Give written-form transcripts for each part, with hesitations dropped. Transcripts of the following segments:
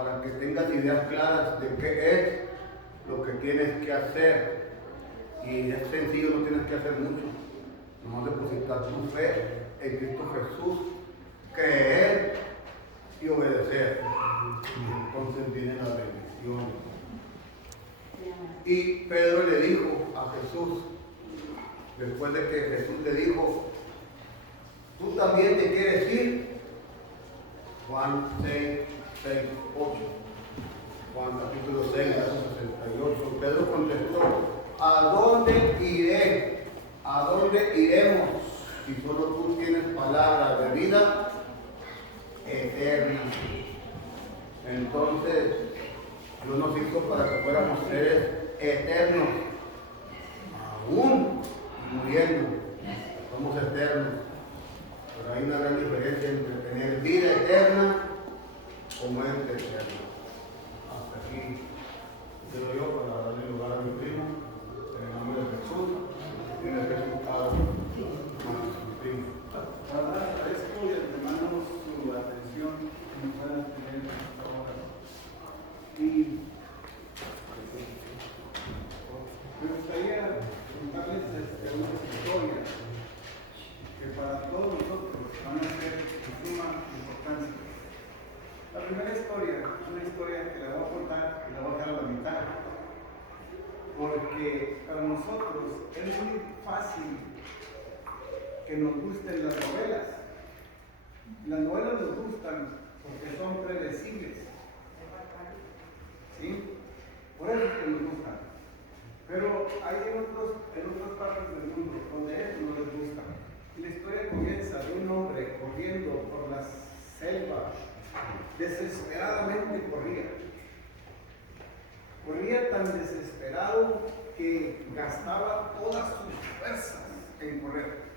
para que tengas ideas claras de qué es lo que tienes que hacer. Y es sencillo, no tienes que hacer mucho. Nomás depositar tu fe en Cristo Jesús, creer y obedecer. Y entonces viene la bendición. Y Pedro le dijo a Jesús, después de que Jesús le dijo, ¿tú también te quieres ir? Juan 6, 8. Juan capítulo 6, verso 68. Pedro contestó, ¿a dónde iré? ¿A dónde iremos? Si solo tú tienes palabras de vida eterna. Entonces, Dios nos hizo para que fuéramos seres eternos, aún muriendo, somos eternos. Pero hay una gran diferencia entre tener vida eterna o muerte eterna. Hasta aquí quedo yo para darle lugar a mi primo, en el nombre de Jesús, y en el resultado a mi primo. Agradezco y de antemano su atención que nos puedan tener hasta ahora. Y me gustaría contarles unas historias que para todos nosotros van a ser de suma importancia. La primera historia es una historia que la voy a contar y la voy a dejar a la mitad, porque para nosotros es muy fácil que nos gusten las novelas. Las novelas nos gustan porque son predecibles, ¿sí? Por eso es que nos gustan. Pero hay en otras partes del mundo donde eso no les gusta. Y la historia comienza de un hombre corriendo por la selva, desesperadamente corría. Corría tan desesperado que gastaba todas sus fuerzas en correr.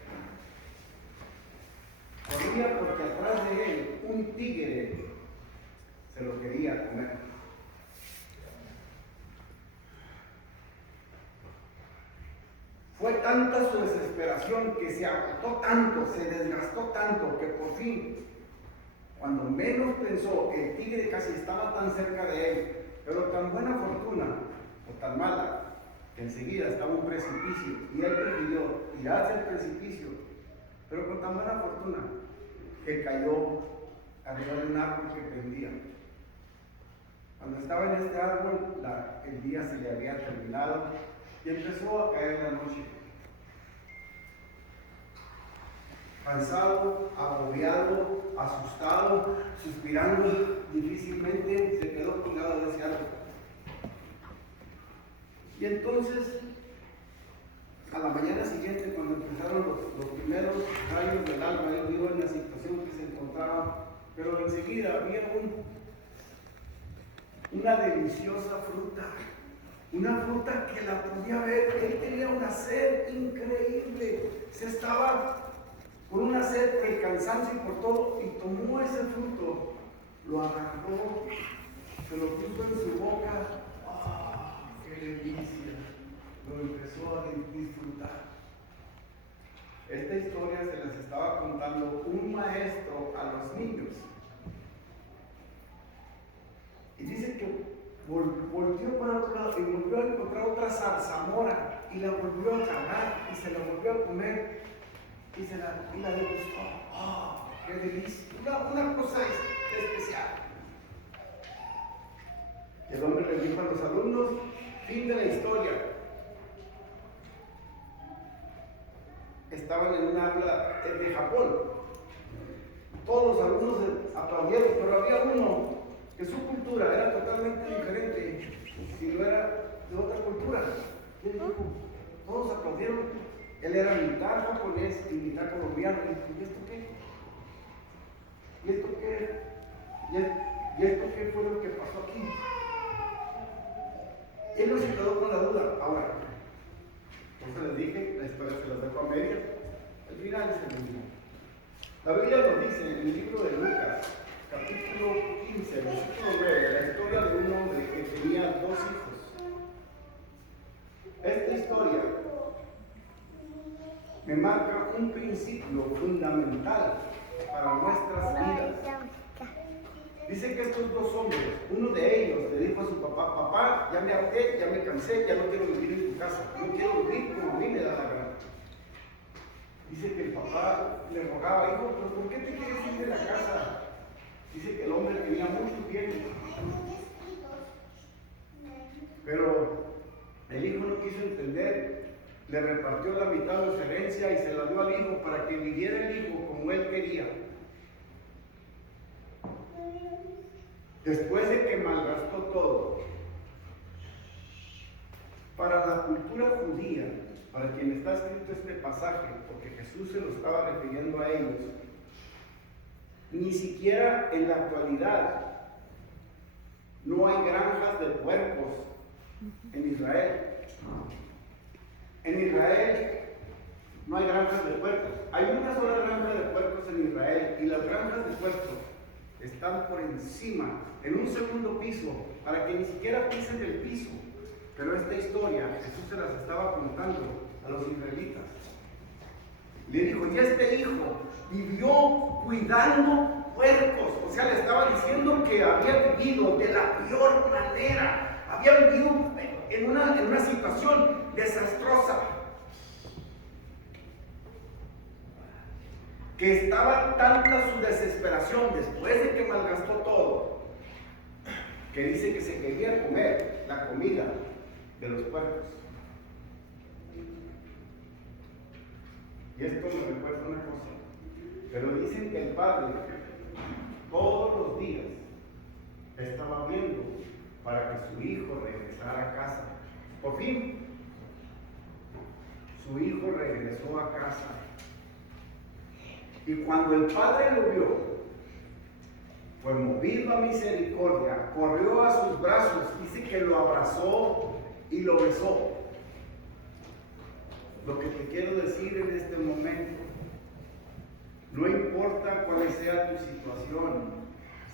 Corría porque atrás de él un tigre se lo quería comer. Fue tanta su desesperación que se agotó tanto, se desgastó tanto, que por fin, cuando menos pensó, el tigre casi estaba tan cerca de él, pero tan buena fortuna, o tan mala, que enseguida estaba un precipicio, y él prefirió tirarse al precipicio, pero con tan buena fortuna, que cayó arriba de un árbol que pendía. Cuando estaba en este árbol, el día se le había terminado, y empezó a caer la noche. Cansado, agobiado, asustado, suspirando difícilmente, se quedó colgado de ese árbol. Y entonces, a la mañana siguiente, cuando empezaron los primeros rayos del alba, él vio en la situación que se encontraba, pero enseguida había una deliciosa fruta. Una fruta que la podía ver, él tenía una sed increíble, se estaba con una sed por el cansancio y por todo, y tomó ese fruto, lo agarró, se lo puso en su boca, ¡ah, qué delicia! Lo empezó a disfrutar. Esta historia se las estaba contando un maestro a los niños, y dice que volvió para otro lado y volvió a encontrar otra zarzamora y la volvió a agarrar y se la volvió a comer y la degustó. ¡Oh, qué delicia! Una cosa especial. El hombre le dijo a los alumnos, fin de la historia. Estaban en un aula de Japón. Todos los alumnos aplaudieron, pero había uno que su cultura era totalmente diferente y lo era de otra cultura. Y él dijo, todos aplaudieron. Él era militar japonés y militar colombiano. Y dijo, ¿y esto qué? ¿Y esto qué? ¿Y esto qué fue lo que pasó aquí? Él no se quedó con la duda. Ahora, entonces les dije, la historia se las dejo a media. El final es el mismo. La Biblia nos dice en el libro de Lucas, capítulo 15, versículo 9, la historia de un hombre que tenía 2 hijos. Esta historia me marca un principio fundamental para nuestras vidas. Dice que estos 2 hombres, uno ya me harté, ya me cansé, ya no quiero vivir en tu casa, no quiero vivir como a mí me da la gana. Dice que el papá le rogaba, hijo, ¿pero por qué te quieres ir de la casa? Dice que el hombre tenía mucho tiempo. Pero el hijo no quiso entender, le repartió la mitad de su herencia y se la dio al hijo para que viviera el hijo como él quería. Después de que malgastó todo, para la cultura judía, para quien está escrito este pasaje, porque Jesús se lo estaba refiriendo a ellos, ni siquiera en la actualidad no hay granjas de puercos en Israel. En Israel no hay granjas de puercos. Hay una sola granja de puercos en Israel y las granjas de puercos están por encima, en un segundo piso, para que ni siquiera pisen el piso. Pero esta historia Jesús se las estaba contando a los israelitas. Le dijo, y este hijo vivió cuidando puercos. O sea, le estaba diciendo que había vivido de la peor manera. Había vivido en una situación desastrosa. Que estaba tanta su desesperación después de que malgastó todo, que dice que se quería comer la comida de los puercos. Y esto me recuerda una cosa, pero dicen que el padre todos los días estaba viendo para que su hijo regresara a casa. Por fin, su hijo regresó a casa. Y cuando el padre lo vio, fue movido a misericordia, corrió a sus brazos, dice que lo abrazó y lo besó. Lo que te quiero decir en este momento, no importa cuál sea tu situación,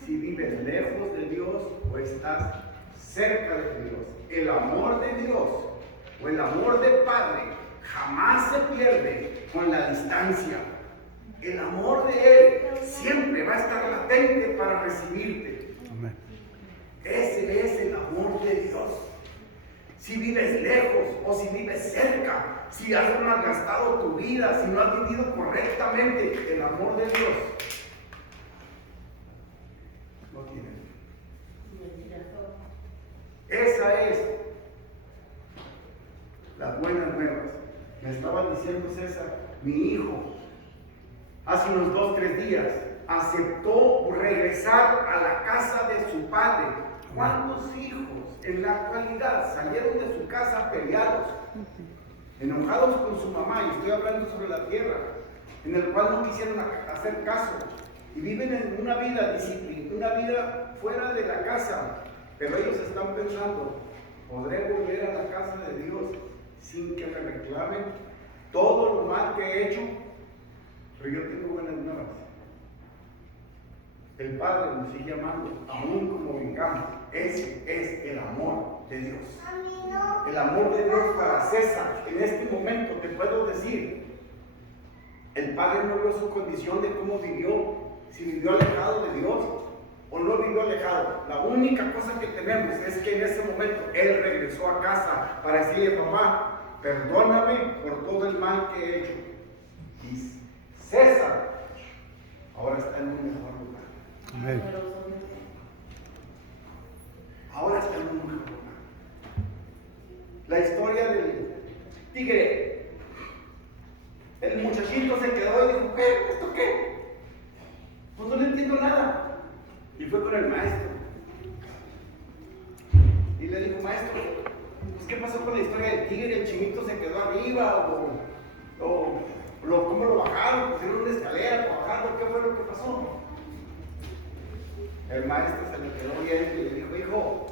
si vives lejos de Dios o estás cerca de Dios, el amor de Dios o el amor del Padre jamás se pierde con la distancia. El amor de Él siempre va a estar latente para recibirte. Amén. Ese es el amor de Dios. Si vives lejos o si vives cerca, si has malgastado tu vida, si no has vivido correctamente, el amor de Dios no tiene. Esa es las buenas nuevas. Me estaba diciendo César, mi hijo hace unos 2-3 días aceptó regresar a la casa de su padre. ¿Cuántos hijos en la actualidad salieron de su casa peleados, enojados con su mamá? Y estoy hablando sobre la tierra, en el cual no quisieron hacer caso y viven en una vida disciplinada, una vida fuera de la casa, pero ellos están pensando, ¿podré volver a la casa de Dios sin que me reclamen todo lo mal que he hecho? Pero yo tengo buenas nuevas. El Padre nos sigue amando, aún como vengamos. Ese es el amor de Dios. El amor de Dios para César. En este momento te puedo decir, el Padre no vio su condición de cómo vivió, si vivió alejado de Dios o no vivió alejado. La única cosa que tenemos es que en ese momento Él regresó a casa para decirle, papá, perdóname por todo el mal que he hecho. Y César ahora está en un mejor lugar. Amén. Ahora está en un mejor lugar. La historia del tigre. El muchachito se quedó y dijo, ¿qué? ¿Esto qué? Pues no le entiendo nada. Y fue con el maestro. Y le dijo, maestro, pues ¿qué pasó con la historia del tigre? ¿El chinito se quedó arriba? ¿Cómo lo bajaron? ¿Pusieron una escalera para bajarlo? ¿Qué fue lo que pasó? El maestro se le quedó viendo y le dijo, hijo,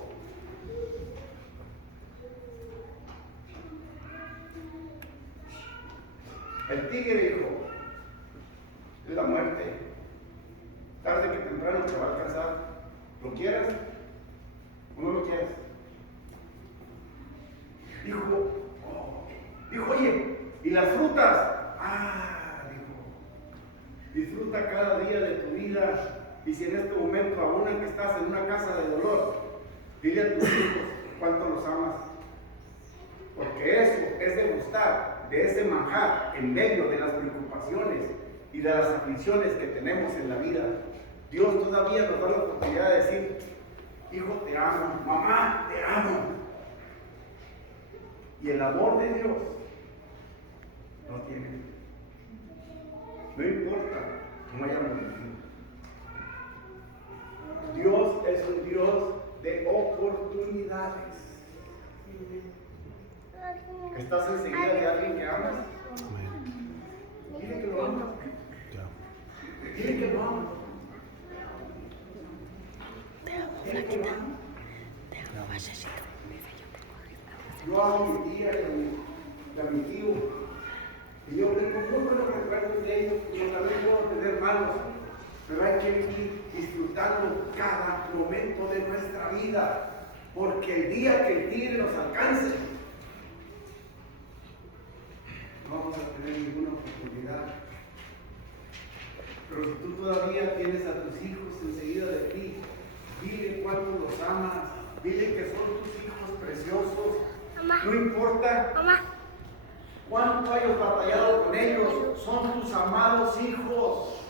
el tigre, hijo, es la muerte. Tarde que temprano te va a alcanzar. ¿Lo quieras o no lo quieras? Dijo, oye, ¿y las frutas? Dijo, disfruta cada día de tu vida. Y si en este momento, aún en que estás en una casa de dolor, dile a tus hijos, cuánto los amas. Porque eso es degustar de ese manjar en medio de las preocupaciones y de las aflicciones que tenemos en la vida. Dios todavía nos da la oportunidad de decir: hijo, te amo, mamá, te amo. Y el amor de Dios no tiene. No importa cómo hayamos vivido. Dios es un Dios de oportunidades. ¿Estás enseguida de alguien que amas? Dile que lo amas. Dile que lo amas. Dile que lo amas. Yo amo a mi tía y a mi tío. Y yo tengo muy buenos recuerdos de ellos, y yo también puedo tener malos. Pero hay que ir disfrutando cada momento de nuestra vida. Porque el día que el tigre nos alcance, no vamos a tener ninguna oportunidad. Pero si tú todavía tienes a tus hijos enseguida de ti, dile cuánto los amas, dile que son tus hijos preciosos. Mamá. No importa Mamá. cuánto hayas batallado con ellos, son tus amados hijos.